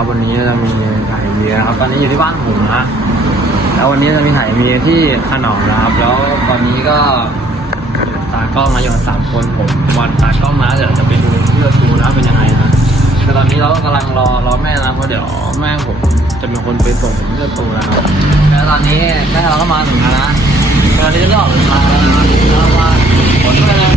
นะครับ วันนี้จะมีถ่ายมีนะครับ ตอนนี้อยู่ที่บ้านผมนะแล้ววันนี้จะมีถ่ายมีที่ขนอมนะครับ แล้วตอนนี้ก็ตากล้องมาอยู่สามคนผมวันตากล้องมาเดี๋ยวจะไปดูเพื่อดูนะเป็นยังไงนะคือตอนนี้เรากำลังรอรอแม่นะเพราะเดี๋ยวแม่ผมจะเป็นคนไปส่งผมเพื่อตูนะครับแล้วตอนนี้แม่เราก็มาถึงแล้วนะตอนนี้จะออกมาแล้วนะแล้วมาฝนด้วยนะ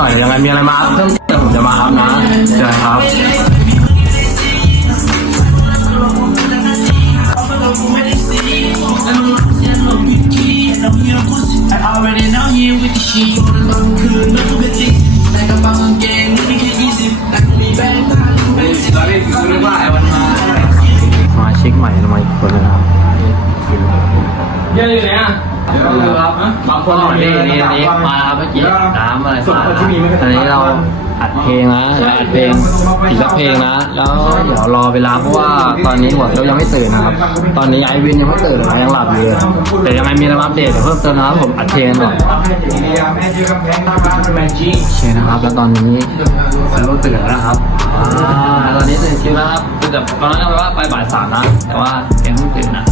หน่อยหรือยังไงมีอะไรมาอัพเพิ่มเติมผมจะมาอัพนะเจอกันครับ I already know you with the sheet ลงคืนไม่เป็นจริงในกระเป๋ากางเกงไม่แค่ยี่สิบแต่มีแบงค์พันไม่สิบสมาชิกใหม่มาอีกคนนึงครับเยอะเลยเนี่ยครับบางค นนี่นี่นี่มาเมื่อกี้น้ำอะไรมาตอนนี้เราอัดเพลงนะเราอัดเพลงอีกสักเพลงนะ แล้วเดี๋ยวรอเวลาเพราะว่าตอนนี้หัวเซลยังไม่ตื่นนะครับ ตอนนี้ไอวินยังไม่ตื่นนะยังหลับอยู่เลยแต่ยังไงมีอะไรอัปเดตเดี๋ยวเพิ่มเติมนะครับผมอัดเพลงก่อนโอเคนะครับ แล้วตอนนี้เซลตื่นแล้วนะครับตอนนี้ตื่นคิวแล้วครับคือแต่ตอนนั้นก็แปว่าไปบ่ายสามนะ แต่ว่าแกเพิ่งตื่นนะ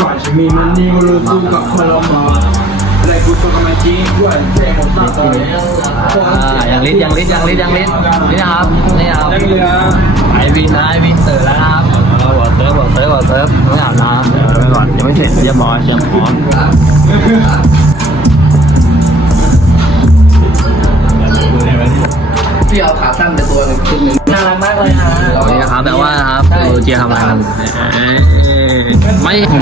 ก่อนจะมีมันนี่ก็รู้สู้กับคนละมาอะไรกูตัวกับมันจริงด้วยแจ้งผมตั้งแต่อ่ายังลิดยังลิดยังลิดยังลิดนี่นะครับนี่ครับไอวินนะไอวินตื่นแล้วนะครับเออบอกเซิร์ฟบอกเซิร์ฟบอกเซิร์ฟไม่อาบน้ำเดี๋ยวไปก่อนยังไม่เสร็จเรียบร้อยเตรียมพร้อมพี่เอาขาตั้งไปตัวหนึ่งชุดหนึ่งารักมากเลยฮะนี่นะครับแต่ว่านะครับเออเจียทำอะไรกันเอ้ยไม่ข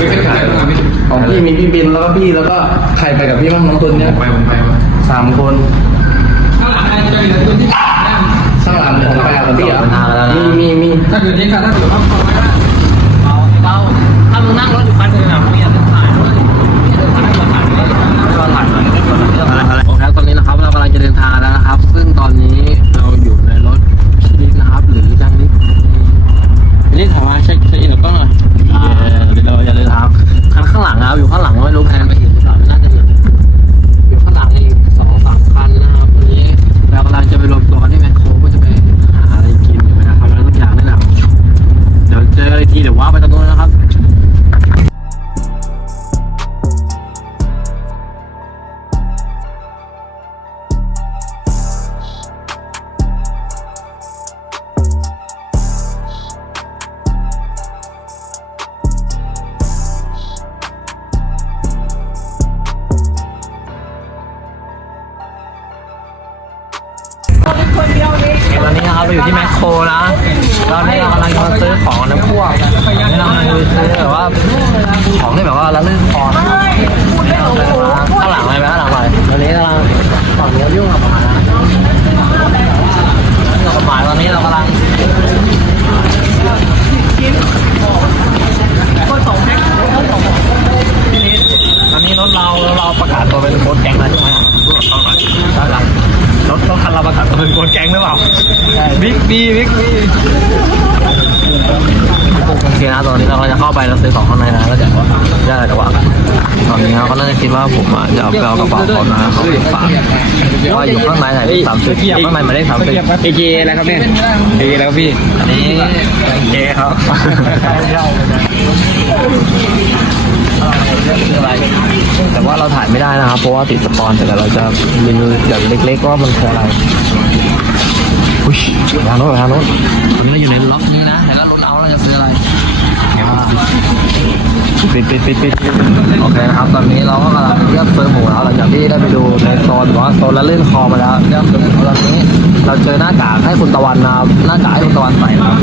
องพี่มีพี่บินแล้วก็พี่แล้วก็ใครไปกับพี่บ้างน้องตุนเนี่ยไปผมไปมาสามคนข้างหลังอาจจะมีตัวที่นั่งข้างหลังผมไปกับพี่เหรอมีมีมีถ้าเกิดนี้ค่ะถ้าเกิดว่าเขาไม่ได้เบาเบาถ้ามึงนั่งรถอยู่คันนึงนะมึงอย่าถ่ายด้วยถ่ายด้วยถ่ายด้วยถ่ายด้วยอะไรโอเคตอนนี้นะครับเรากำลังจะเดินทางแล้วนะครับ ซึ่งตอนนี้เราอยู่ในรถชิลิกนะครับ หรือจังลิก นี่ถามมาเช็คเช็คอินกับกล้องหน่อยเดี๋ยวเราอย่าเดินทางคันข้างหลังนะครับอยู่ข้างหลังไม่รู้แพนไปเห็นหรือเปล่าไม่น่าจะเห็นอยู่ข้างหลังอีกสองสามคันนะครับวันนี้เรากำลังจะไปรวมตัวกันที่แมคโครก็จะไปหาอะไรกินอยู่นะทำอะไรทุกอย่างนี่แหละเดี๋ยวเจอกันอีกทีเดี๋ยวว้าไปตรงนู้นนะครับ นะครับเราอยู่ที่แมคโครนะตอนนี้เรากำลังจะมาซื้อของน้ำพวกนี่เรากำลังจะซื้อแบบว่าของที่แบบว่าละลื่นคอนะครับข้างหลังอะไรไหมข้างหลังอะไรตอนนี้กำลังตอนนี้ยุ่งกับหมายุ่งกับหมาตอนนี้เรากำลังตอนนี้รถเราเราประกาศตัวเป็นโค้ดแก๊งแล้วใช่ไหมใช่ครับ รถรถคันเราประกาศตัวเป็นโค้ดแก๊งหรือเปล่าบิ๊กบีบิ๊กบีโอเคนะนะตอนนี้เราก็จะเข้าไปแล้วซื้อของข้างในนะแล้วเดี๋ยวได้อะไรแต่ว่าตอนนี้เขาก็น่าจะคิดว่าผมอะจะเอาไปเอากระเป๋าเขานะเขาเป็นฝากว่าอยู่ข้างในไหนเลขสามสิบข้างในหมายเลขสามสิบเอเจอะไรครับเนี่ยเอเจแล้วพี่อันนี้เจ๊ครับอะไร แต่ว่าเราถ่ายไม่ได้นะครับ เพราะว่าติดสปอนแต่เดี๋ยวเราจะรีวิวแบบเล็กๆว่ามันคืออะไรอุ้ยทางโน้นทางโน้นตอนนี้เราอยู่ในล็อกนี้นะแต่ก็รถเอาเราจะซื้ออะไรปิดปิดปิดปิดโอเคนะครับ ตอนนี้เราก็กำลังเลือกซื้อหมูแล้วหลังจากที่ได้ไปดูในโซนหรือว่าโซนแล้วลื่นคอมาแล้วเลือกซื้อหมูตอนนี้ เราเจอหน้ากากให้คุณตะวันนะครับหน้ากากให้คุณตะวันใส่นะครับ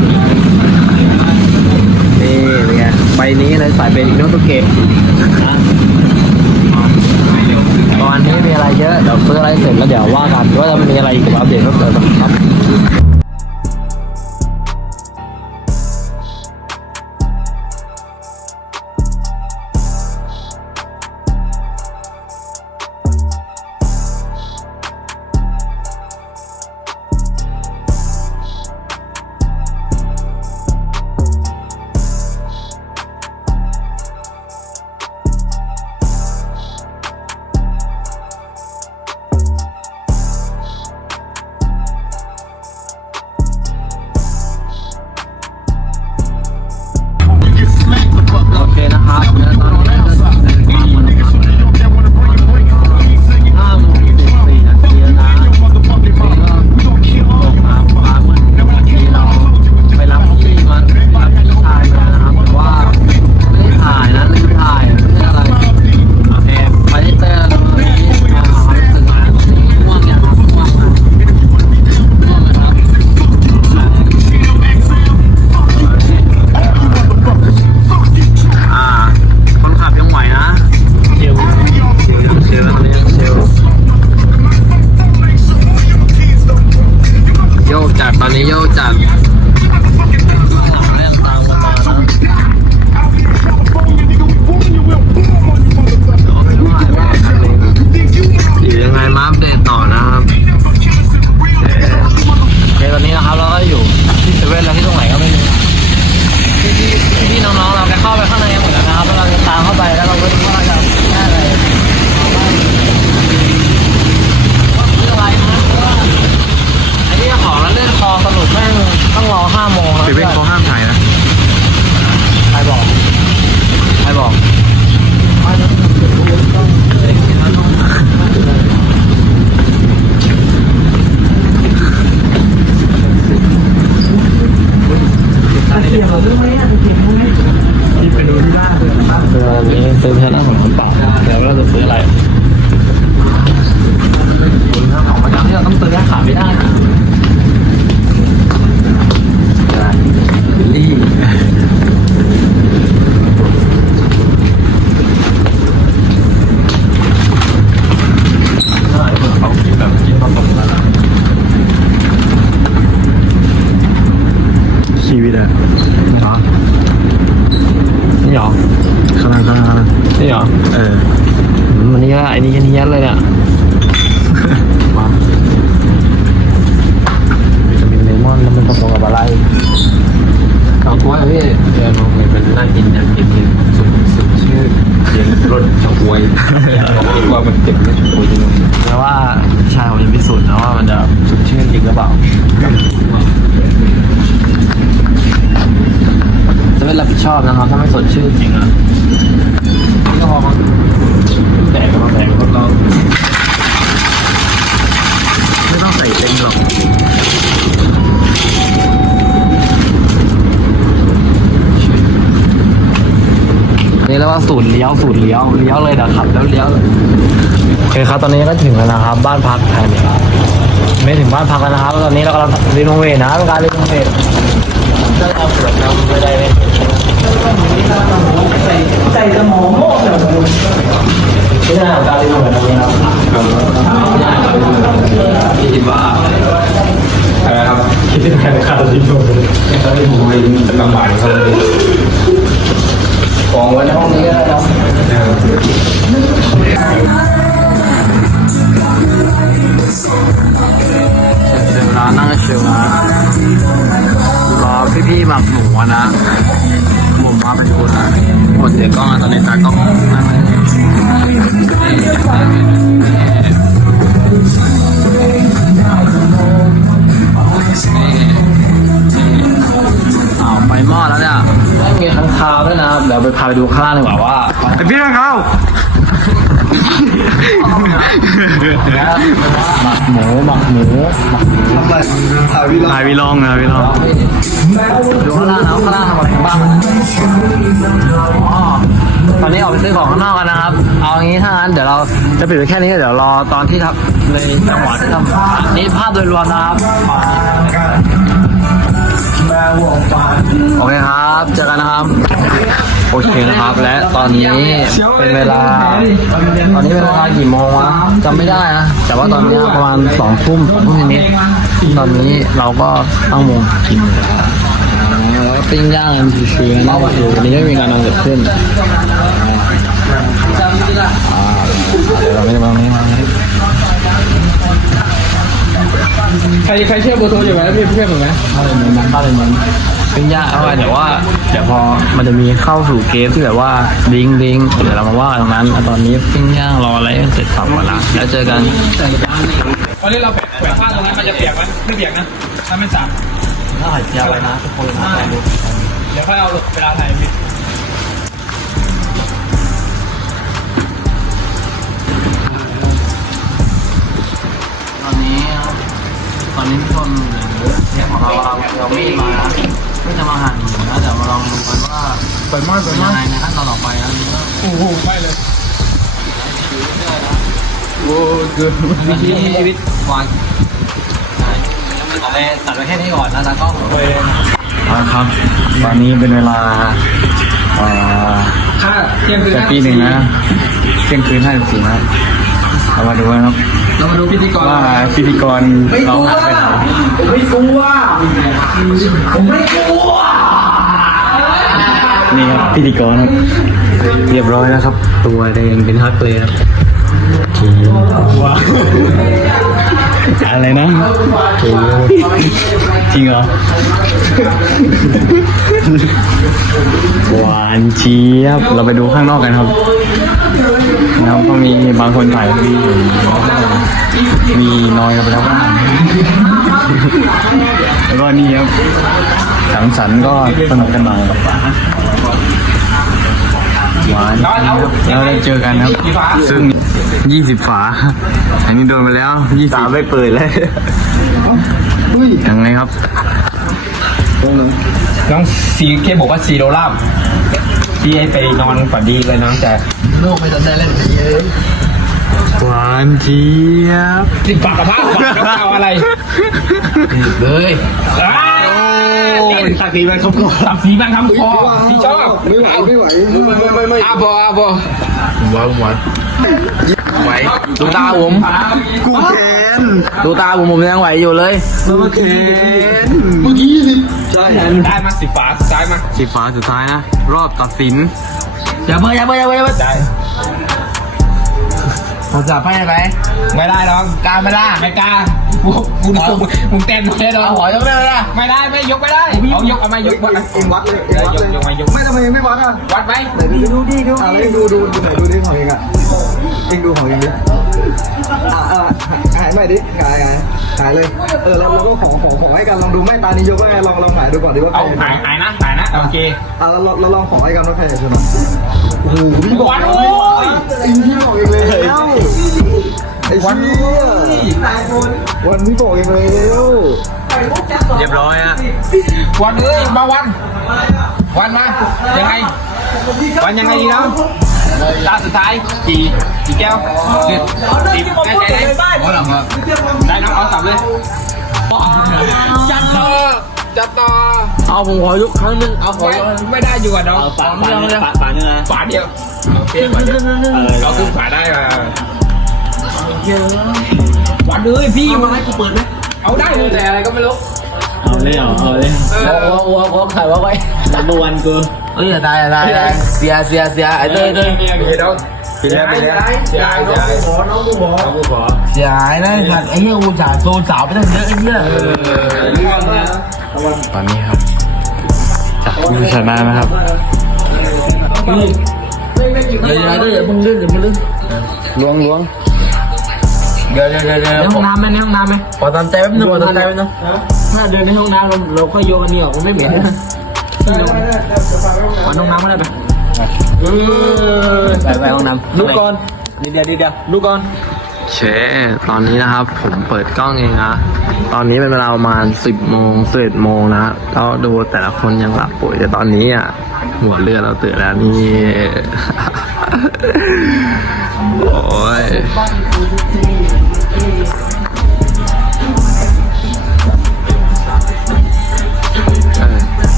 นี่เป็นไงใบนี้เลยสายเป็นอิโนสุเกะนะตอนนี้มีอะไรเยอะ เดี๋ยวซื้ออะไรเสร็จแล้วเดี๋ยวว่ากันว่าจะมีอะไรอีกอัปเดตเพิ่มเติมครับ ไอ้นี่กันเนี้ยเลยเนี่ยมาวิตามินเลมอนแล้วมันผสมกับอะไรเอากล้วยพี่เดี๋ยวลองเป็นน่ากินอยากกินกินสุดสุดชื่อเย็นรสเฉาก๊วยอยากลองคิดว่ามันเจ็บไม่เฉาก๊วยจริงแต่ว่าพี่ชายผมจะพิสูจน์นะว่ามันจะสดชื่นจริงหรือเปล่าจะไม่รับผิดชอบนะครับถ้าไม่สดชื่นจริงอะก็พอมั้งแต่ก็มาแบ่งคน เราไม่ต้องใส่เต็มหรอกนี่เรียกว่าสูตรเลี้ยวสูตรเลี้ยวเลี้ยวเลยเดี๋ยวขับแล้วเลี้ยวเลยโอเคครับ ตอนนี้ก็ถึงแล้วนะครับ บ้านพักแทนไม่ถึงบ้านพักแล้วนะครับ ตอนนี้เรากำลังรีโนเวทนะเป็นการรีโนเวทก็เอาเปลือกนำไม่ได้เลยใส่สมองโม่เลยไม่ใช่ของการรีโนเวทตรงนี้ครับพี่คิดว่าอะไรครับคิดถึงการขาดรีโนเวทตอนนี้ผมไปลำบากเลยของไว้ในห้องนี้ก็ได้เนาะเชิญร้านนั่งชิลนะรอพี่ๆหมักหมูอะ นะผมอนนี้ตากล้องนั่งเลยอ้าวไฟมอแล้วเนี่ยมีข้างคาวด้วยนะเดี๋ยวไปพาไปดูข้างล่างดีกว่าว่าไอพี่นังเขาหมักหมูหมักหมูหมักหมูถ่ายวีลองนะวีลอง ดูข้างล่างนะข้างล่างทำอะไรกันบ้างอ๋อตอนนี้ออกไปซื้อของข้างนอกกันนะครับ เอางี้ถ้างั้นเดี๋ยวเราจะปิดไว้แค่นี้เดี๋ยวรอตอนที่ทำในจังหวะที่ทำนี่ภาพโดยรวมนะครับ โอเคครับเจอกันนะครับ โอเคนะครับ และตอนนี้เป็นเวลา ตอนนี้เป็นเวลากี่โมงวะจำไม่ได้นะ แต่ว่าตอนนี้ประมาณสองทุ่มสองทุ่มนิดตอนนี้เราก็ตั้งวงกินแล้ว ปิ้งย่างกันชิวๆนะวันนี้ไม่มีการนอนเกิดขึ้นเราไม่ได้มาไม่มาใครใครเชื่อโบโทอยู่ไหมพี่เพื่อนผมไหมเข้าเลยมันเข้าเลยมันปิ้งย่างเข้าไปแต่ว่าเดี๋ยวพอมันจะมีเข้าสู่เกมที่แบบว่าลิงลิงเดี๋ยวเรามาว่าตรงนั้นตอนนี้ปิ้งย่างรออะไรเสร็จสับหมดละแล้วเจอกันวันนี้เราแขวนผ้าตรงนั้นมันจะเปียกไหมไม่เปียกนะถ้าไม่สาด ถ้าหายใจไว้นะทุกคนนะดูเดี๋ยวค่อยเอาเวลาถ่ายมิดตอนนี้ตอนนี้ทุกคนหรือเนี่ยของเราเราเราไม่มาไม่จะมาหั่นหมูนะเดี๋ยวมาลองดูกันว่าเปิดมากเปิเป็ดนยัมางกไงในขั้นตอนต่อไปนะนี่ก็โอ้โหไม่เลยโอ้เกิน วิธีชีวิตวาง เอาไปตัดไว้แค่นี้ก่อนนะตากล้องครับ ตอนนี้เป็นเวลาเอ่อค่าเที่ยงคืนจะปีหนึ่งนะเที่ยงคืนห้าสิบสี่นะครับเรามาดูนะครับเรามาดูพิธีกรว่าพิธีกรเราหายไปไหนไม่กลัวผมไม่กลัวนี่ครับพิธีกรครับเรียบร้อยแล้วครับ ตัวแดงเป็นฮักเลยครับว้าว อะไรนะจริงเหรอหวานเจี๊ยบ เราไปดูข้างนอกกันครับนะครับก็มีบางคนถ่ายวีมีน้อยกันไปแล้วบ้างแล้วก็นี่ครับสังสรรค์ก็สนุกกันหน่อยหวานเจี๊ยบแล้วได้เจอกันครับ ซึ่ง ยี่สิบฝา อันนี้โดนไปแล้วยี่สิบไม่เปิดเลยยังไงครับน้องซีเคบอกว่าซีโรล่ามที่ให้ไปนอนฝันดีเลยน้องแต่โลกไม่ทันได้เล่นเยอะหวานเจี๊ยบสิบปากกับผ้าปากกับเอาอะไรเลยอ้าวนี่สักสีมันคำคอสักสีมันคำคอพี่ชอบไม่ไหวไม่ไหวไม่ไม่ไม่ไม่อาบออาบอหวานหวาน ไหวดูตาผมกูเคนดูตาผมผมยังไหวอยู่เลยแล้วมาเคนเมื่อกี้สิใช่ได้มาสิบฝาซ้ายมาสีฟ้าสุดท้ายนะ รอบตัดสินอย่าเพิ่งอย่าเพิ่งอย่าเพิ่งอย่าเพิ่งได้ผมจับให้ไหมไม่ได้หรอกกล้าไม่ได้ไม่กล้ากูกูดูมึงเต้นไม่ได้หรอกเอาหัวยกได้ไหมล่ะไม่ได้ไม่ยกไม่ได้เอายกเอามายกวัดเองวัดเลยยกยกมายกไม่ทำไมไม่วัดอะวัดไหมไหนดูดูดิดูอะเองดูดูดูไหนดูดิของเองอะ เองดูของเองดิอะอะหายใหม่ดิหายหายหายเลย เออเราเราก็ขอขอขอให้กันลองดูไม่ตานี้ยกแล้วไงลองลองหายดูก่อนดิว่าใครเอาหายหายนะหายนะโอเคอะเราเราเราลองขอให้กันว่าใครจะชนะโอ้โหพี่บอกวัดโอ้ยไอ้พี่บอกเองแล้วไอ้เชี่ยวันนี้บอกเองแล้วเรียบร้อยอะวันเอ้ยมาวัน วันมายังไงวันยังไงดีน้อง ตาสุดท้ายกี่กี่แก้วสิบสิบได้ใจได้ได้น้องเอาสับเลยจัดต่อจัดต่อเอาผมขอยกครั้งหนึงเอาขอยกไม่ได้อยู่อะน้องฝาฝาฝาฝาเนี่ยนะฝาเดียวโอเคฝาเดียวเราขึ้นฝาได้มาวันเอ้ยพี่มาให้กูเปิดไหมเอาได้เลยแต่อะไรก็ไม่รู้เอาเลยเหรอเอาเลยวัววัววัวไข่วัวไว้นัมเบอร์วันกู เอ้ยอย่าตายอย่าตายอย่าตายเสียเสียเสียไอ้เต้ยเต้ยไปแล้วไปแล้วเสียเสียขอน้องกูขอน้องกูขอเสียหายนะสัตว์ไอ้เหี้ยกูจ่าโซนสาวไปตั้งเยอะไอ้เหี้ยตอนนี้ครับจากผู้ชนะนะครับอย่าอย่าด้วยอย่าเพิ่งลื่นอย่าเพิ่งลื่นล้วงล้วงเดี๋ยวเดี๋ยวเดี๋ยวเดี๋ยวในห้องน้ำไหมในห้องน้ำไหมขอตามใจแป๊บนึงขอตามใจแป๊บนึงถ้าเดินในห้องน้ำเราเราค่อยโยกอันนี้ออกมันไม่เหม็น นะได้ได้ได้จะพาไปห้องวันน้ำห้องน้ำก็ได้ไปเออไปไปห้องน้ำลูกก่อนเดี๋ยวเดี๋ยวเดี๋ยวลูกก่อนเชตอนนี้นะครับ ผมเปิดกล้องเองนะ ตอนนี้เป็นเวลาประมาณสิบโมงสิบเอ็ดโมงนะแล้วดูแต่ละคนยังหลับปุ๋ยแต่ตอนนี้อะ หัวเรือเราตื่นแล้วนี่ โอ้ย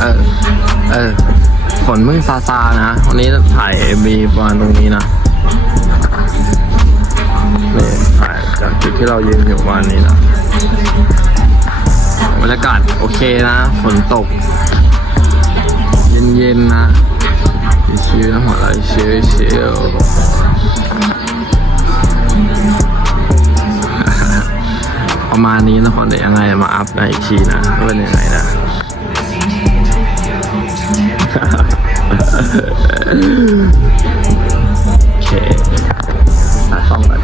เออ เออเออฝนมึงซาซานะ วันนี้ถ่ายเอ็มบีประมาณตรงนี้นะนี่ถ่ายจากจุดที่เรายืนอยู่วันนี้นะบรรยากาศโอเคนะ ฝนตก เย็นๆนะ ชิวๆนะหัวไหล่ชิวชิวๆประมาณนี้นะคนเดี๋ยวยังไงมาอัพในอีกทีนะว่าเป็นยังไงนะ โอเคตาต้องตาก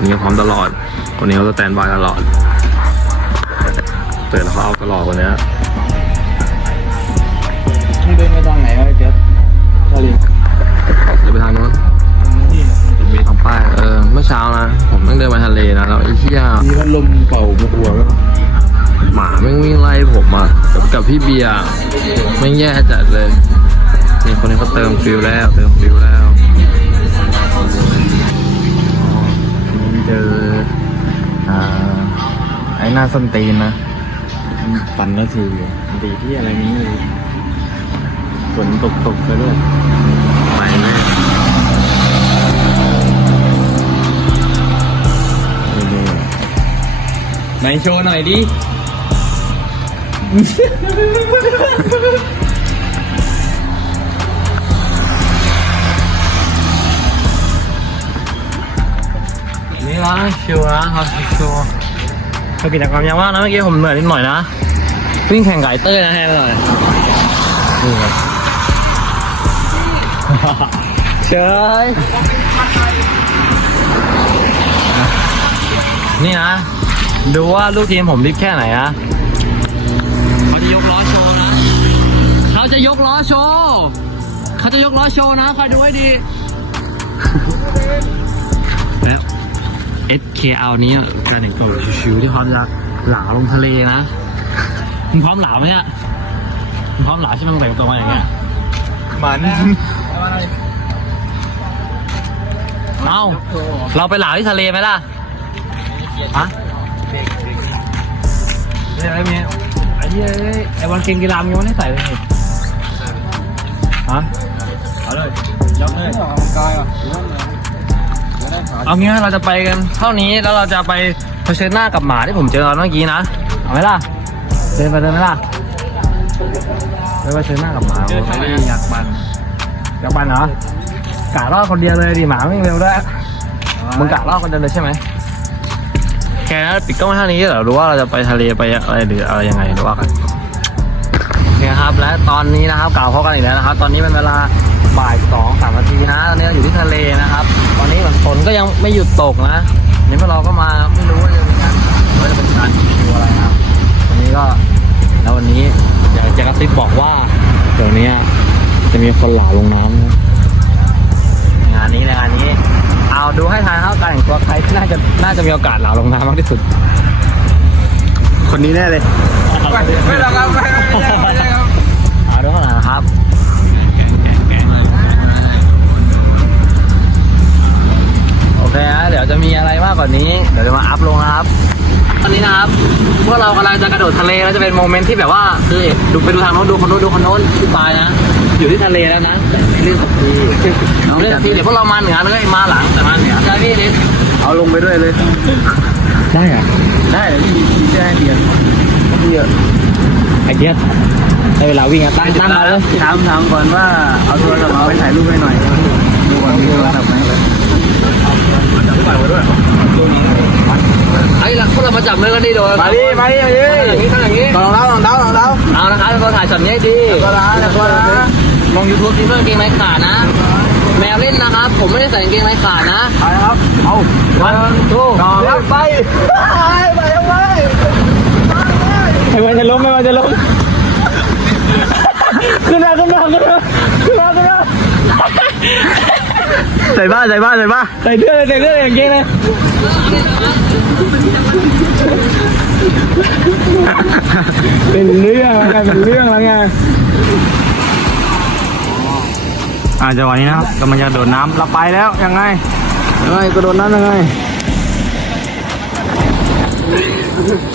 คนนี้พร้อมตลอด คนนี้เขาสแตนบายตลอดเตือนเขาเอาตลอดคนเนี้ยมึงเดินไปตอนไหนวะไอ้เจ๊ทะเลเดี๋ยวไปทางโน้นมีทางป้ายเออเมื่อเช้านะผมต้องเดินมาทะเลนะแล้วไอ้เหี้ยมีพัดลมเป่าหัวก็หมาแม่งวิ่งไล่ผมอะกับกับพี่เบียร์แม่งแย่จัดเลยนี่คนนี้เขาเติมฟิลแล้วเติมฟิลแล้ว อ่าไอ้หน้าส้นตีนนะมันปั่นนาทีอยู่ดีที่อะไรนี้เลยฝนตกตกไปด้วยไปแม่ไหนโชว์หน่อยดิ นี่ละชิวนะครับชิวเรากิจกรรมยังว่างนะเมื่อกี้ผมเหนื่อยนิดหน่อยนะ วิ่งแข่งไก่เต้ยนะให้หน่อยนี่ครับเชยนี่นะ ดูว่าลูกทีมผมรีบแค่ไหนนะเขาจะยกล้อโชว์นะ เขาจะยกล้อโชว์ เขาจะยกล้อโชว์นะ คอยดูให้ดี SKL นี้การแต่งตัวชิวๆที่พร้อมจะหลาลงทะเลนะมึงพร้อมหลาไหมเนี่ยมึงพร้อมหลาใช่ไหมมึงแต่งตัวมาอย่างเงี้ยมันเอ้าเราไปหลาที่ทะเลไหมล่ะฮะนี่อะไรมีเฮ้ยไอ้วันเกงกีฬามึงยังไม่ได้ใส่เลยนี่ฮะเอาเลยยกเลยกายอะ เอางี้เราจะไปกันเท่านี้แล้วเราจะไปเผชิญหน้ากับหมาที่ผมเจอตอนเมื่อกี้นะเอาไหมล่ะเดินไปเดินไหมล่ะไปเผชิญหน้ากับหมาเจอทำไมอยากบันอยากบันเหรอกะรอดคนเดียวเลยดิหมาไม่งเร็วด้วยมึงกะรอดคนเดียวเลยใช่ไหมแค่นั้นปิดกล้องไว้เท่านี้เหรอหรือว่าเราจะไปทะเลไปอะไรหรืออะไรยังไงหรือว่ากันเนี่ยครับและตอนนี้นะครับกล่าวพบกันอีกแล้วนะครับ ตอนนี้เป็นเวลาบ่ายสองสามนาทีนะตอนนี้เราอยู่ที่ทะเล นะครับตอนนี้เหมือนฝนก็ยังไม่หยุดตกนะนี่พวกเราก็มาไม่รู้ว่าจะเป็นการว่าจะเป็นการดูอะไรนะครับวันนี้ก็แล้ววันนี้เดี๋ยวแจ็คกระซิบบอกว่าเดี๋ยวนี้จะมีคนหล่อลงน้ำนะในงานนี้ในงานนี้ เอาดูให้ทายครับการแต่งตัวใครที่น่าจะน่าจะมีโอกาสหล่อลงน้ำมากที่สุด คนนี้แน่เลยไม่หรอกครับไม่ไม่ไม่ไม่ไม่ครับเอาดูข้างหลังนะครับ เคนะเดี๋ยวจะมีอะไรมากกว่านี้ เดี๋ยวจะมาอัพลงนะครับ ตอนนี้นะครับพวกเรากำลังจะกระโดดทะเลแล้วจะเป็นโมเมนต์ที่แบบว่าคือดูไปดูทางโน้นดูคนโน้นดูคนโน้นที่ปลายนะ อยู่ที่ทะเลแล้วนะเรื่องของพี่เรื่องของพี่เดี๋ยวพวกเรามาเหนือเลยมาหลังแต่มาเหนือใช่พี่ลิศเอาลงไปด้วยเลย ได้อะได้เดี๋ยวพี่พี่จะให้เดียนพี่อะไอ้เกียร์ได้เวลาวิ่งอะตั้งตั้งมาเลยถามถามก่อนว่าเอาโทรศัพท์มาไปถ่ายรูปให้หน่อยดูว่ามีโทรศัพท์ไหม ไอ้หลังพวกเรามาจับมือกันดิโดนมาดิมาดิมาดิอย่างนี้ทำอย่างนี้ลองเท้าลองเท้าลองเท้าเอานะครับเป็นคนถ่ายช็อตนี้ให้ดีก็ร้านก็ร้านลงยูทูบทีเพื่อนเกงในขาดนะ แมวเล่นนะครับ ผมไม่ได้ใส่กางเกงในขาดนะไปครับ เอาวันทูต่อครับไปไปไปไปไม่มันจะล้มไม่มันจะล้มขึ้นมาขึ้นมาขึ้นมาขึ้นมาขึ้นมา ใส่บ้านใส่บ้านใส่บ้านใส่เสื้อเลยใส่เสื้อเลยกางเกงเลยเป็นเรื่องแล้วไงเป็นเรื่องแล้วไงอ่าจังหวะนี้นะครับกำลังจะโดดน้ำเราไปแล้วยังไงยังไงกระโดดน้ำยังไง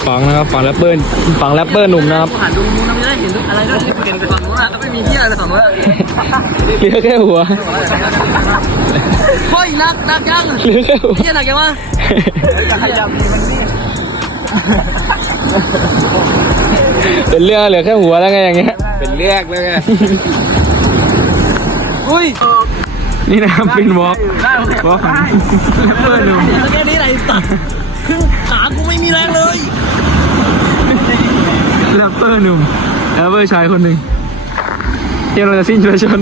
ฟังนะครับฟังแรปเปอร์ฟังแรปเปอร์หนุ่มนะครับหันดูมุมนั้นไม่ได้เห็นอะไรด้วยเห็นไปฝั่งนู้นนะไม่มีที่อะไรเลยฝั่งนู้นเลี้ยแค่หัวเฮ้ยนักนักยังเลี้ยแค่หัวเฮียหนักยังวะเป็นเรื่องเหลือแค่หัวแล้วไงอย่างเงี้ย เป็นเรียกเลยไงอุ้ยนี่นะครับเป็นวอล์กวอล์กแรปเปอร์หนุ่มแค่นี้ไหนตัดครึ่งขากูไม่มีแรงเลยแรปเปอร์หนุ่มแรปเปอร์ชายคนหนึ่งที่เราจะสิ้นชุมชน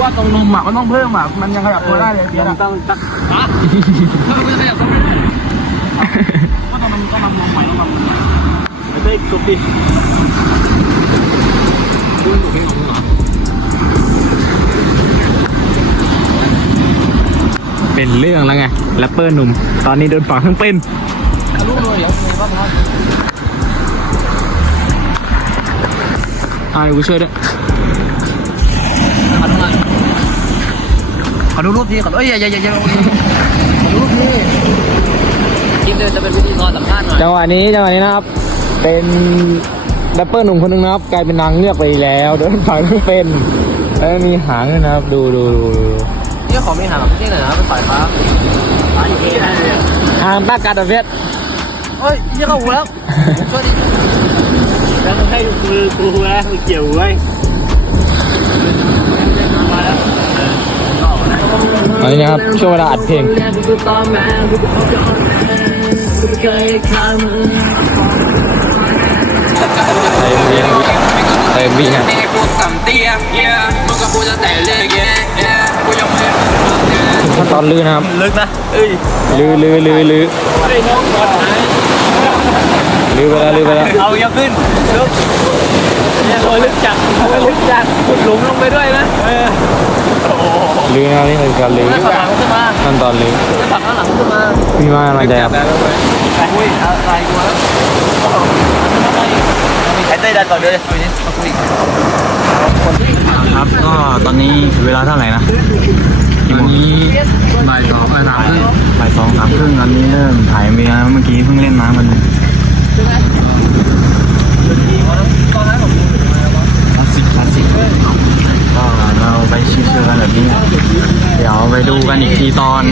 ว่าตรงนมอะมันต้องเพิ่มอะมันยังขยับตัวได้เลยเพียงต้องตักอะถ้าเราไม่ได้ต้องก็ต้องมันก็นำลงใหม่ต้องนำลงใหม่ไม่ได้ตุกดิเป็นเรื่องแล้วไงแรปเปอร์หนุ่ม ตอนนี้โดนฝังทั้งเป็นรู้เลยเดี๋ยวเลยก็พออ่าเดี๋ยวกูช่วยด้วยมาทำไมขอดูรูปทีขอเอ้ยอย่าอย่าอย่าอย่าขอดูรูปทีคลิปเดียวจะเป็นวิธีกรสัมภาษณ์หน่อยจังหวะนี้จังหวะนี้นะครับ เป็นแรปเปอร์หนุ่มคนหนึงนะครับ กลายเป็นนางเงือกไปแล้วโดนฝังทั้งเป็น แล้วมีหางด้วยนะครับ ดูดูดูดู นี่ขอมีหางที่ไหนนะเป็นสายฟ้าฟ้าอยู่ที่ไหนเนี่ยหางตากัดอะเพชรเฮ้ยยี่เข้าหูแล้วช่วยดิแล้วมึงให้มือกูนะมึงเกี่ยวไว้มาแล้วตอนนี้นะครับช่วงเวลาอัดเพลงเต็มวิ่งครับนี่กูต่ำเตี้ยเย้มึงกับกูจะ ขั้นตอนลื้อนะครับลึกนะเอ้ยลื้อลื้อลื้อลื้อไอ้น้องกดหายลื้อไปแล้วลื้อไปแล้วเอาอย่าขึ้นลึกเนี่ยโอยลึกจัดโอยลึกจัดขุดหลุมลงไปด้วยนะเออลื้อนะครับนี่คือการลื้อไม่ฝังหลังขึ้นมาขั้นตอนลื้อไม่ฝังข้างหลังขึ้นมาพี่มากำลังใจครับอุ้ยอะไรกูแล้วไอ้เต้ดันก่อนเลยคุยนี่มาคุยครับก็ตอนนี้เวลาเท่าไหร่นะ กี่โมงนี้บ่ายสองบ่ายสามครึ่งบ่ายสองสามครึ่งตอนนี้เริ่มถ่ายเมียเมื่อกี้เพิ่งเล่นน้ำกันคลาสสิกคลาสสิกก็เราไปชิลๆกันแบบนี้ เดี๋ยวไปดูกันอีกทีตอน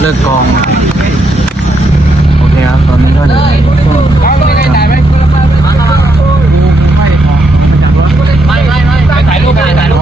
เลิกกอง โอเคครับ ตอนนี้ก็เดี๋ยวไม่ไม่ไม่ถ่ายรูปถ่ายถ่าย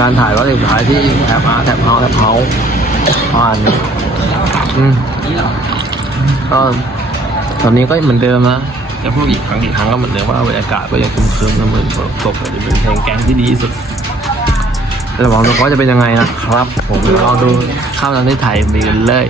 การถ่ายรถสุดท้ายที่แถบอาแอบเฮาแอบเฮาผ่านอืมก็ตอนนี้ก็เหมือนเดิมนะจะพูดอีกครั้งอีกครั้งก็เหมือนเดิมว่าบรรยากาศก็ยังคุ้มเคิมนะเหมือนฝตกหรือเป็นเพลงแก๊งที่ดีที่สุดระหว่างดูก็จะเป็นยังไงนะครับ ผมรอดูข้าวตอนที่ถ่ายมีกันเลย